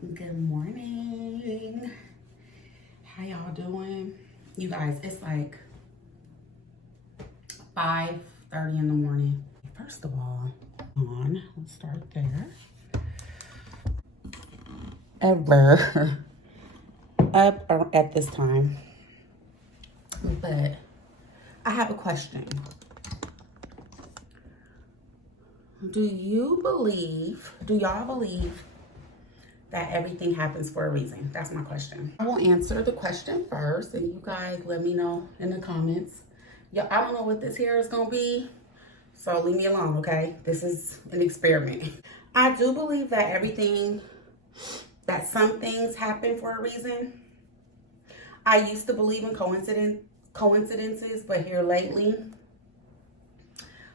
Good morning. How y'all doing? You guys, it's like 5:30 in the morning. First of all, let's start there. Ever up at this time. But I have a question. Do y'all believe that everything happens for a reason? That's my question. I will answer the question first, and you guys let me know in the comments. Yo, I don't know what this here is gonna be, so leave me alone, okay? This is an experiment. I do believe that some things happen for a reason. I used to believe in coincidences, but here lately,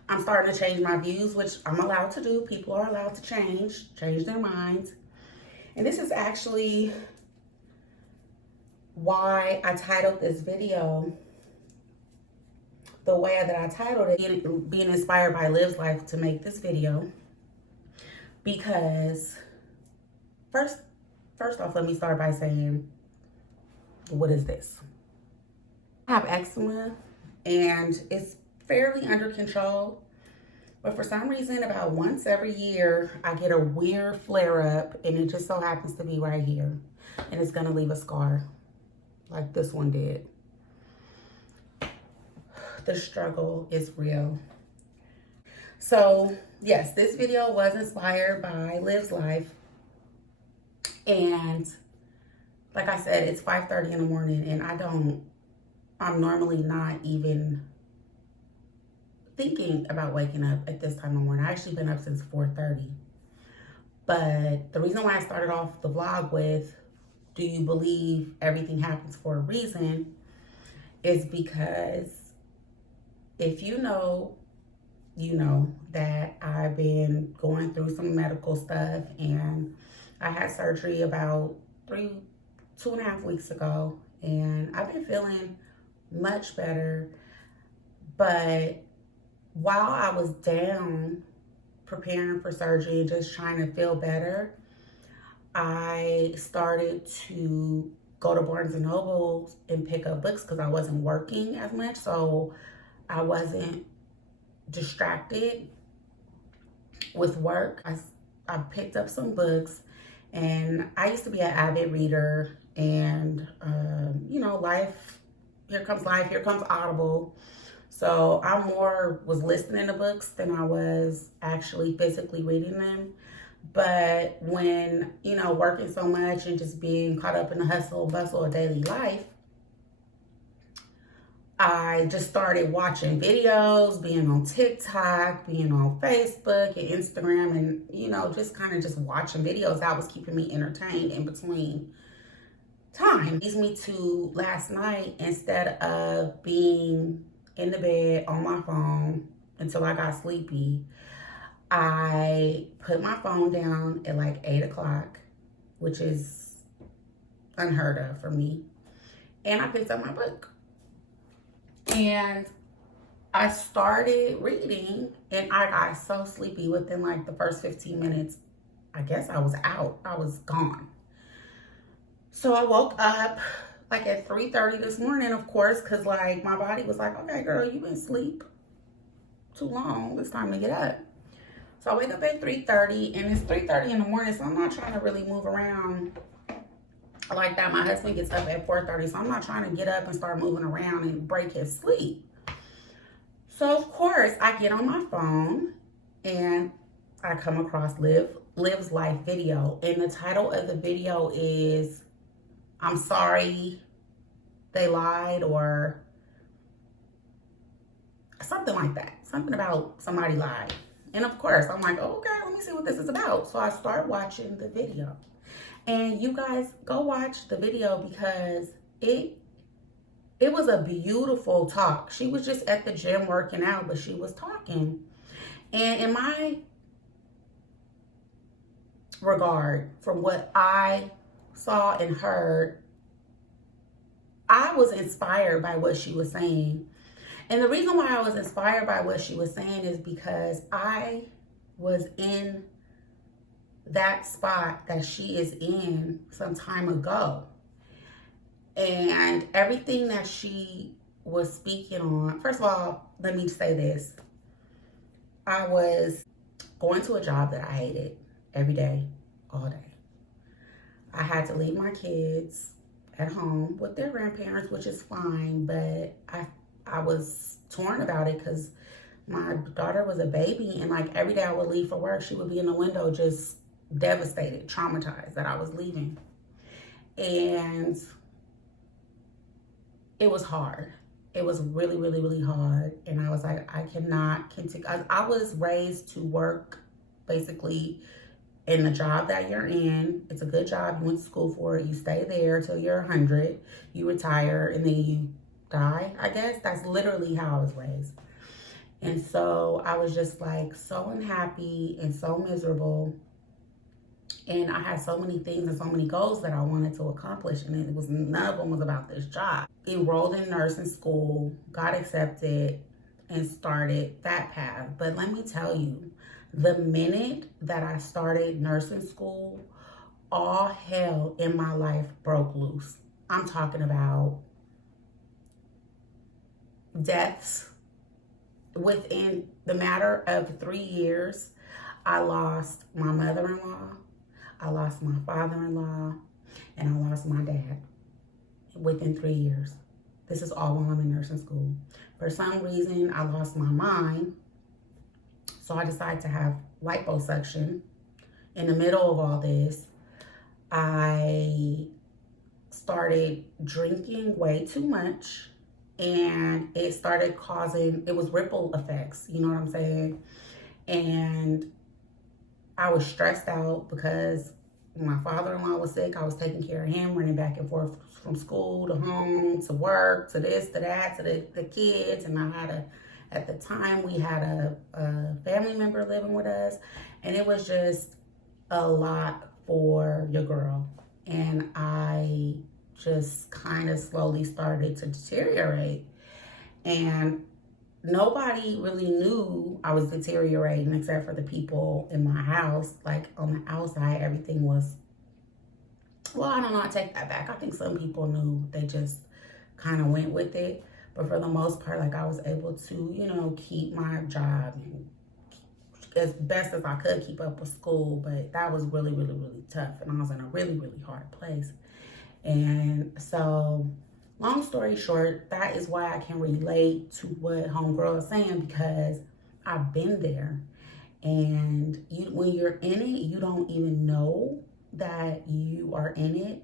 I'm starting to change my views, which I'm allowed to do. People are allowed to change their minds. And this is actually why I titled this video the way that I titled it, being inspired by Liv's life to make this video. Because first off, let me start by saying, what is this? I have eczema and it's fairly under control. But for some reason, about once every year, I get a weird flare-up, and it just so happens to be right here. And it's gonna leave a scar, like this one did. The struggle is real. So, yes, this video was inspired by Liv's life. And like I said, it's 5:30 in the morning, and I'm normally not even thinking about waking up at this time of morning. I've actually been up since 4:30. But the reason why I started off the vlog with, do you believe everything happens for a reason, is because if you know that I've been going through some medical stuff, and I had surgery about 2.5 weeks ago, and I've been feeling much better. But while I was down preparing for surgery and just trying to feel better, I started to go to Barnes & Noble and pick up books because I wasn't working as much, so I wasn't distracted with work. I picked up some books, and I used to be an avid reader, and life, here comes Audible. So I more was listening to books than I was actually physically reading them. But when, working so much and just being caught up in the hustle and bustle of daily life, I just started watching videos, being on TikTok, being on Facebook and Instagram, and, just watching videos. That was keeping me entertained in between time. Leads me to last night, instead of being in the bed on my phone until I got sleepy, I put my phone down at like 8 o'clock, which is unheard of for me. And I picked up my book. And I started reading, and I got so sleepy within like the first 15 minutes. I guess I was out. I was gone. So I woke up like at 3:30 this morning, of course, because like my body was like, okay, girl, you've been asleep too long. It's time to get up. So I wake up at 3:30, and it's 3:30 in the morning, so I'm not trying to really move around like that. My husband gets up at 4:30, so I'm not trying to get up and start moving around and break his sleep. So of course I get on my phone and I come across Liv's life video, and the title of the video is, I'm sorry they lied, or something like that. Something about somebody lied. And of course I'm like, oh, okay, let me see what this is about. So I start watching the video. And you guys, go watch the video, because it was a beautiful talk. She was just at the gym working out, but she was talking. And in my regard, from what I saw and heard, I was inspired by what she was saying. And the reason why I was inspired by what she was saying is because I was in that spot that she is in some time ago. And everything that she was speaking on, first of all, let me say this. I was going to a job that I hated every day, all day. I had to leave my kids at home with their grandparents, which is fine, but I was torn about it because my daughter was a baby, and like every day I would leave for work, she would be in the window just devastated, traumatized that I was leaving. And it was hard. It was really, really, really hard. And I was like, I cannot continue. I was raised to work basically in the job that you're in. It's a good job. You went to school for it. You stay there till you're 100. You retire and then you die, I guess. That's literally how I was raised. And so I was just like so unhappy and so miserable. And I had so many things and so many goals that I wanted to accomplish. And it was none of them was about this job. Enrolled in nursing school, got accepted, and started that path. But let me tell you, the minute that I started nursing school, all hell in my life broke loose. I'm talking about deaths. Within the matter of 3 years, I lost my mother-in-law, I lost my father-in-law, and I lost my dad within 3 years. This is all while I'm in nursing school. For some reason, I lost my mind, so I decided to have liposuction. In the middle of all this, I started drinking way too much. And it started causing, it was ripple effects, you know what I'm saying? And I was stressed out because my father-in-law was sick. I was taking care of him, running back and forth from school to home, to work, to this, to that, to the kids. And I had at the time, we had a family member living with us. And it was just a lot for your girl. And I just kind of slowly started to deteriorate. And nobody really knew I was deteriorating except for the people in my house. Like on the outside, everything was, well, I don't know, I take that back. I think some people knew, they just kind of went with it. But for the most part, like I was able to, you know, keep my job and as best as I could keep up with school. But that was really, really, really tough. And I was in a really, really hard place. And so, long story short, that is why I can relate to what Homegirl is saying, because I've been there. And when you're in it, you don't even know that you are in it.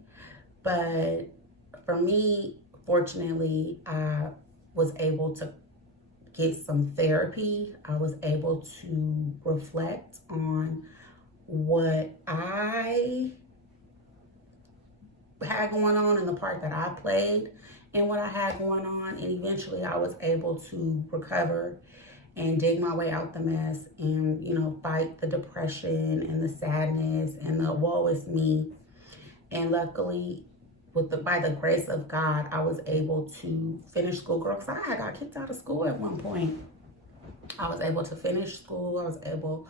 But for me, fortunately, I was able to get some therapy. I was able to reflect on what I had going on and the part that I played and what I had going on. And eventually I was able to recover and dig my way out the mess and, you know, fight the depression and the sadness and the woe is me. And luckily, by the grace of God, I was able to finish school. Girl, because I got kicked out of school at one point. I was able to finish school. I was able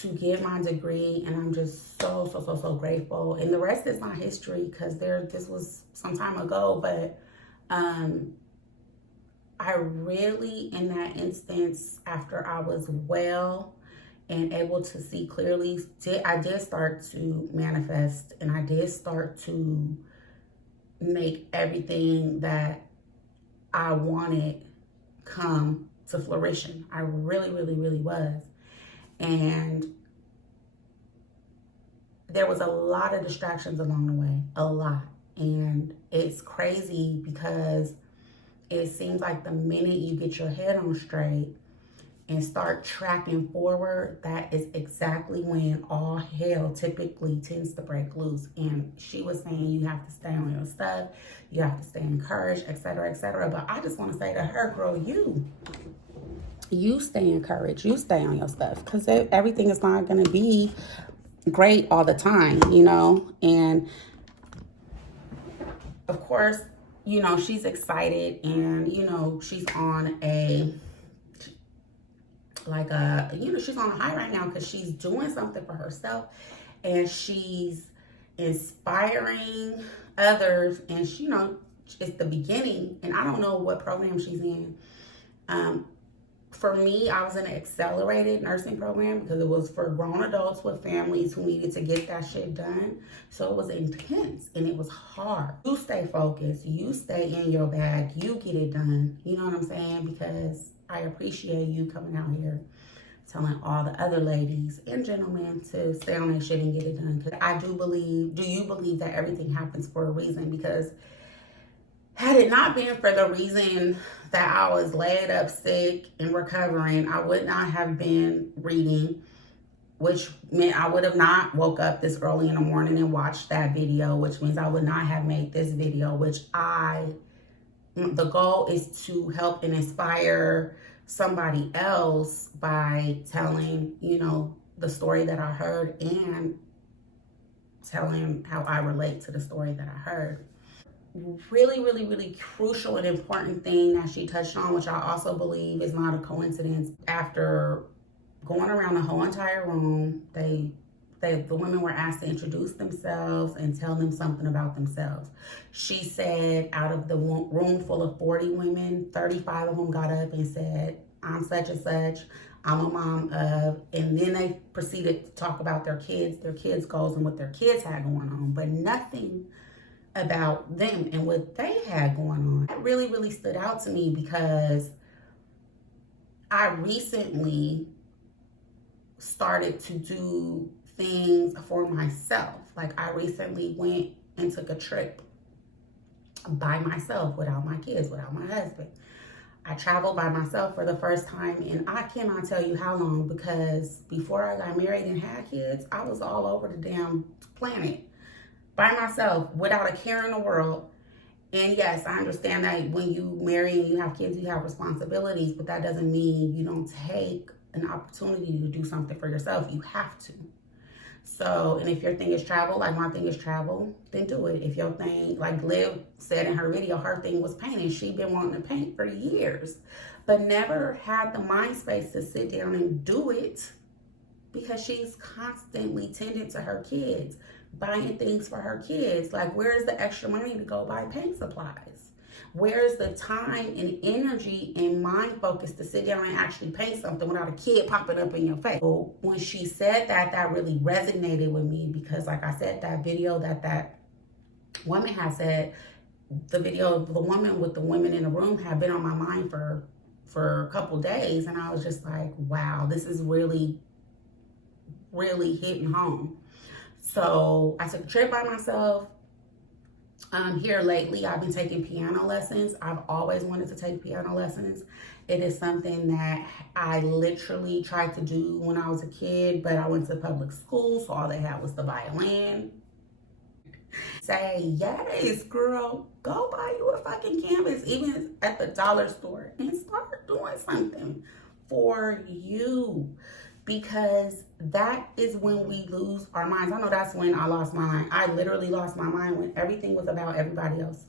to get my degree, and I'm just so grateful. And the rest is not history, because this was some time ago. But I really, in that instance, after I was well and able to see clearly, I did start to manifest, and I did start to make everything that I wanted come to fruition. I really was. And there was a lot of distractions along the way, a lot. And it's crazy because it seems like the minute you get your head on straight and start tracking forward, that is exactly when all hell typically tends to break loose. And she was saying you have to stay on your stuff, you have to stay encouraged, etc., etc. But I just want to say to her, girl, you stay encouraged, you stay on your stuff, because everything is not going to be great all the time, you know. And of course, you know, she's excited, and, you know, she's on she's on a high right now because she's doing something for herself. and she's inspiring others, and she, it's the beginning, and I don't know what program she's in. For me, I was in an accelerated nursing program because it was for grown adults with families who needed to get that shit done. So it was intense and it was hard. You stay focused, you stay in your bag, you get it done. You know what I'm saying? Because I appreciate you coming out here telling all the other ladies and gentlemen to stay on their shit and get it done. Because I do you believe that everything happens for a reason? Because had it not been for the reason that I was laid up sick and recovering, I would not have been reading, which meant I would have not woke up this early in the morning and watched that video, which means I would not have made this video, the goal is to help and inspire somebody else by telling, the story that I heard and telling how I relate to the story that I heard. Really, really, really crucial and important thing that she touched on, which I also believe is not a coincidence. After going around the whole entire room, the women were asked to introduce themselves and tell them something about themselves. She said out of the room full of 40 women, 35 of them got up and said, I'm such and such, I'm a mom of, and then they proceeded to talk about their kids' goals and what their kids had going on, but nothing about them and what they had going on. It really, really stood out to me because I recently started to do things for myself. Like I recently went and took a trip by myself without my kids, without my husband. I traveled by myself for the first time, and I cannot tell you how long, because before I got married and had kids, I was all over the damn planet by myself without a care in the world. And yes, I understand that when you marry and you have kids, you have responsibilities, but that doesn't mean you don't take an opportunity to do something for yourself. You have to. So, and if your thing is travel, like my thing is travel, then do it. If your thing, like Liv said in her video, her thing was painting. She'd been wanting to paint for years, but never had the mind space to sit down and do it because she's constantly tending to her kids, buying things for her kids. Like, where's the extra money to go buy paint supplies? Where's the time and energy and mind focus to sit down and actually paint something without a kid popping up in your face? So when she said that, that really resonated with me because, like I said, that video that woman had said, the video of the woman with the women in the room had been on my mind for a couple days. And I was just like, wow, this is really, really hitting home. So I took a trip by myself. Here lately, I've been taking piano lessons. I've always wanted to take piano lessons. It is something that I literally tried to do when I was a kid, but I went to public school, so all they had was the violin. Say, yes, girl, go buy you a fucking canvas, even at the dollar store, and start doing something for you. Because that is when we lose our minds. I know that's when I lost my mind. I literally lost my mind when everything was about everybody else.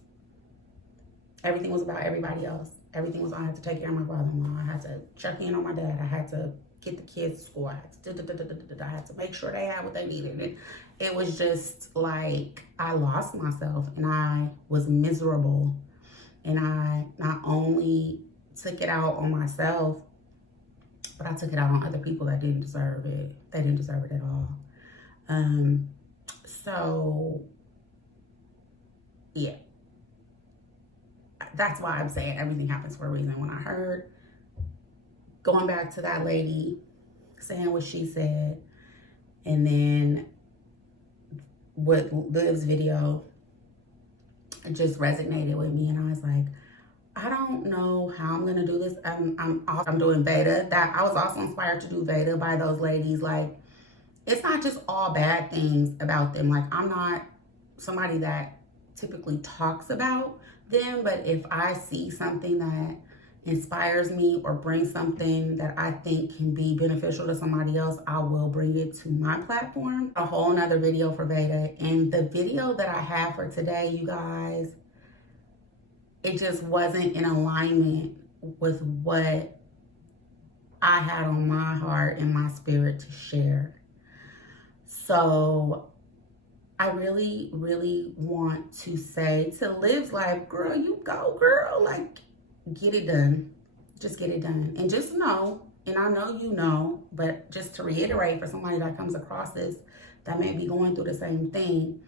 Everything was about everybody else. Everything was, I had to take care of my father-in-law. I had to check in on my dad. I had to get the kids to school. I had to make sure they had what they needed. And it was just like I lost myself and I was miserable. And I not only took it out on myself, but I took it out on other people that didn't deserve it. They didn't deserve it at all. So, yeah. That's why I'm saying everything happens for a reason. When I heard, going back to that lady saying what she said, and then with Liv's video, it just resonated with me. And I was like, I don't know how I'm gonna do this. I'm doing Veda. That I was also inspired to do Veda by those ladies. Like, it's not just all bad things about them. Like, I'm not somebody that typically talks about them, but if I see something that inspires me or brings something that I think can be beneficial to somebody else, I will bring it to my platform. A whole nother video for Veda. And the video that I have for today, you guys, it just wasn't in alignment with what I had on my heart and my spirit to share. So I really, really want to say to Liv's life, girl, you go, girl. Like, get it done. Just get it done. And just know, and I know you know, but just to reiterate for somebody that comes across this that may be going through the same thing,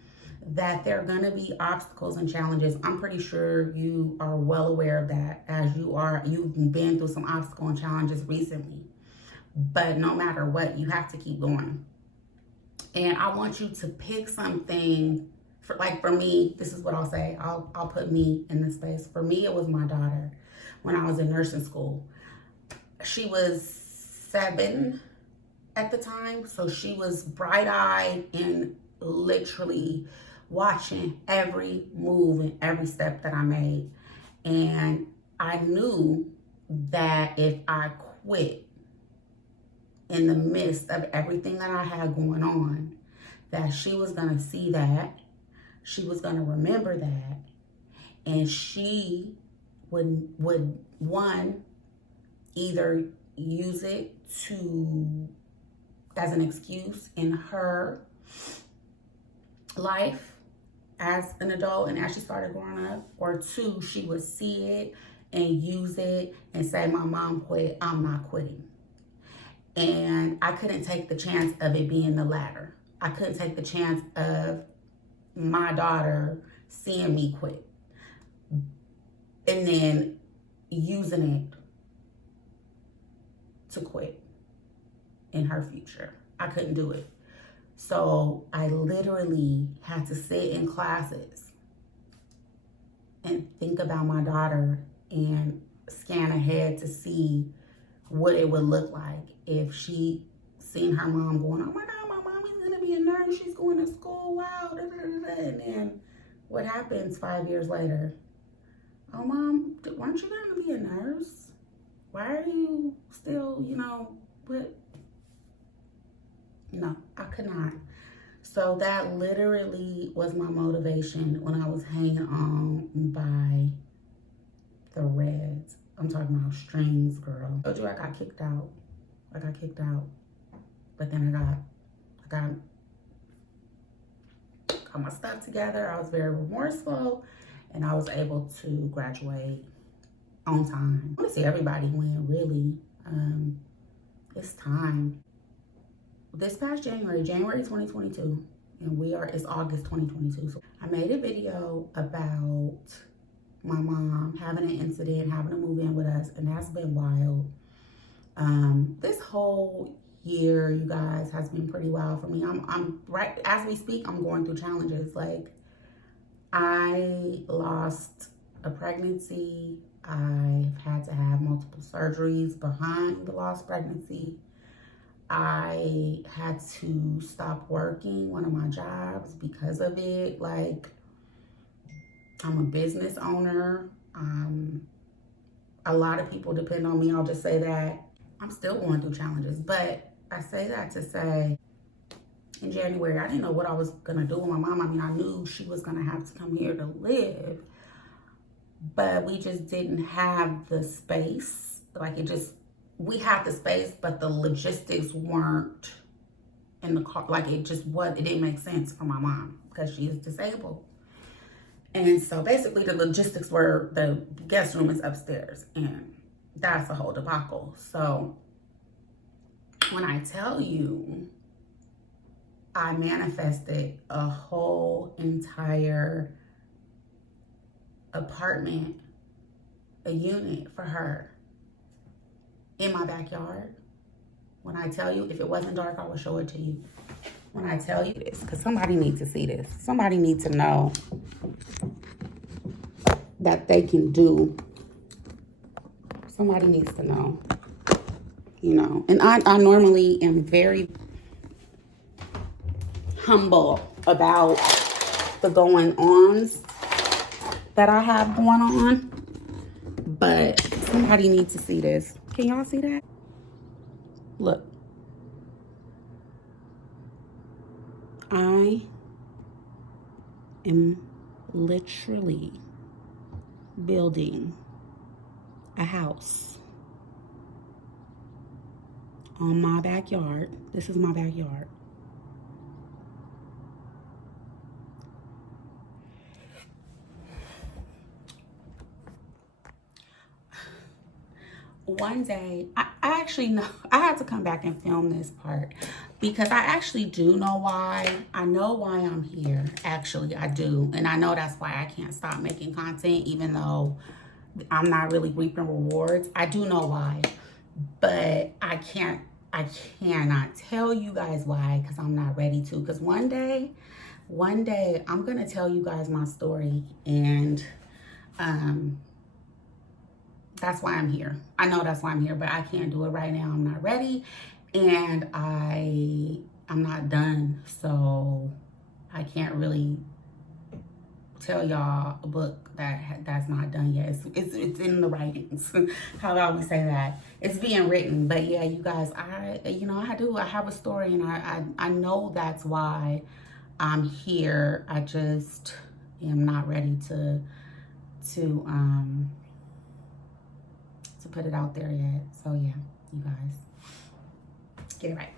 that there are going to be obstacles and challenges. I'm pretty sure you are well aware of that, as you've been through some obstacles and challenges recently. But no matter what, you have to keep going. And I want you to pick something for me, this is what I'll say. I'll put me in this space. For me, it was my daughter when I was in nursing school. She was 7 at the time, so she was bright-eyed and literally watching every move and every step that I made. And I knew that if I quit in the midst of everything that I had going on, that she was going to see that, she was going to remember that, and she would one, either use it as an excuse in her life as an adult and as she started growing up, or 2, she would see it and use it and say, my mom quit, I'm not quitting. And I couldn't take the chance of it being the latter. I couldn't take the chance of my daughter seeing me quit and then using it to quit in her future. I couldn't do it. So I literally had to sit in classes and think about my daughter and scan ahead to see what it would look like if she seen her mom going, oh my God, my mom is gonna be a nurse, she's going to school, wow, da, da, da, da. And then what happens 5 years later? Oh, Mom, weren't you gonna be a nurse? Why are you still, what? No, I could not. So that literally was my motivation when I was hanging on by the reds. I'm talking about strings, girl. I told you I got kicked out. But then I got my stuff together. I was very remorseful, and I was able to graduate on time. I want to see everybody win, really. It's time. This past January 2022, and it's August 2022. So I made a video about my mom having an incident, having to move in with us, and that's been wild. This whole year, you guys, has been pretty wild for me. I'm right as we speak, I'm going through challenges. Like, I lost a pregnancy. I've had to have multiple surgeries behind the lost pregnancy. I had to stop working one of my jobs because of it. Like, I'm a business owner. A lot of people depend on me. I'll just say that. I'm still going through challenges, but I say that to say, in January, I didn't know what I was going to do with my mom. I mean, I knew she was going to have to come here to live, but we just didn't have the space. We had the space, but the logistics weren't in the car. Like, it didn't make sense for my mom because she is disabled. And so basically the logistics were the guest room is upstairs, and that's a whole debacle. So when I tell you I manifested a whole entire apartment, a unit for her in my backyard, when I tell you, if it wasn't dark, I would show it to you. When I tell you this, because somebody needs to see this. Somebody needs to know that they can do. Somebody needs to know, And I normally am very humble about the going-ons that I have going on. But somebody needs to see this. Can y'all see that? Look. I am literally building a house on my backyard. This is my backyard. one day, I actually know, I had to come back and film this part because I actually do know why. I know why I'm here. Actually, I do. And I know that's why I can't stop making content, even though I'm not really reaping rewards. I do know why, but I cannot tell you guys why because I'm not ready to. Because one day I'm going to tell you guys my story, and that's why I'm here. I know that's why I'm here, but I can't do it right now. I'm not ready, and I'm not done, so I can't really tell y'all a book that's not done yet. It's in the writings. How about we say that? It's being written. But yeah, you guys, I have a story, and I know that's why I'm here. I just am not ready to put it out there yet. So yeah, you guys, get it right.